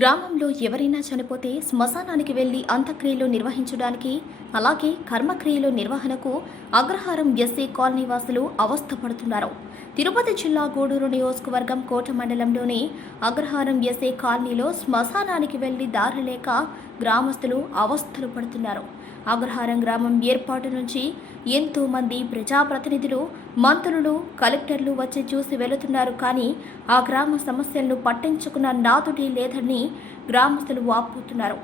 గ్రామంలో ఎవరైనా చనిపోతే శ్మశానానికి వెళ్లి అంత్యక్రియలు నిర్వహించడానికి, అలాగే కర్మక్రియలు నిర్వహణకు అగ్రహారం ఎస్సీ కాలనీ వాసులు అవస్థపడుతున్నారు. తిరుపతి జిల్లా గూడూరు నియోజకవర్గం కోట మండలంలోని అగ్రహారం ఎస్సీ కాలనీలో శ్మశానానికి వెళ్లి దారి లేక గ్రామస్తులు అవస్థలు పడుతున్నారు. అగ్రహారం గ్రామం ఏర్పాటు నుంచి ఎంతో మంది ప్రజాప్రతినిధులు, మంత్రులు, కలెక్టర్లు వచ్చి చూసి వెళుతున్నారు. కానీ ఆ గ్రామ సమస్యలను పట్టించుకున్న నాదుడి లేదని గ్రామస్తులు వాపోతున్నారు.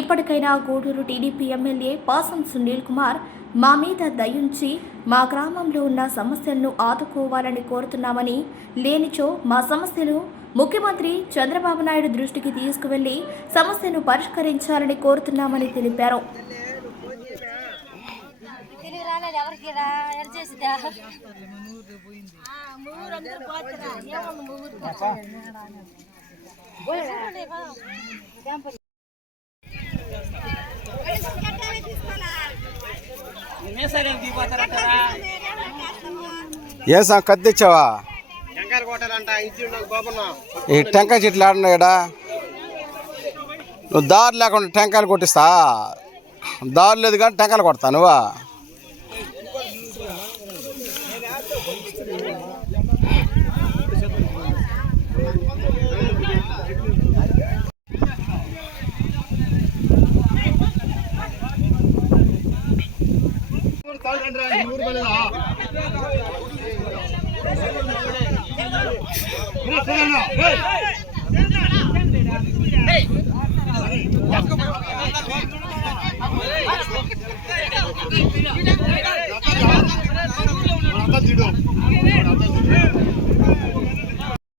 ఇప్పటికైనా గూడూరు టీడీపీ ఎమ్మెల్యే పాసం సునీల్ కుమార్ మా మీద దయుంచి మా గ్రామంలో ఉన్న సమస్యలను ఆదుకోవాలని కోరుతున్నామని, లేనిచో మా సమస్యలు ముఖ్యమంత్రి చంద్రబాబు నాయుడు దృష్టికి తీసుకువెళ్లి సమస్యను పరిష్కరించాలని కోరుతున్నామని తెలిపారు. ఏసా కత్తిచ్చావా? ఈ టెంకాయ చెట్లు ఆడున్నాయడా? నువ్వు దారి లేకుండా టెంకాయలు కొట్టిస్తా? దారి లేదు కానీ టెంకాయలు కొడతా నువ్వా?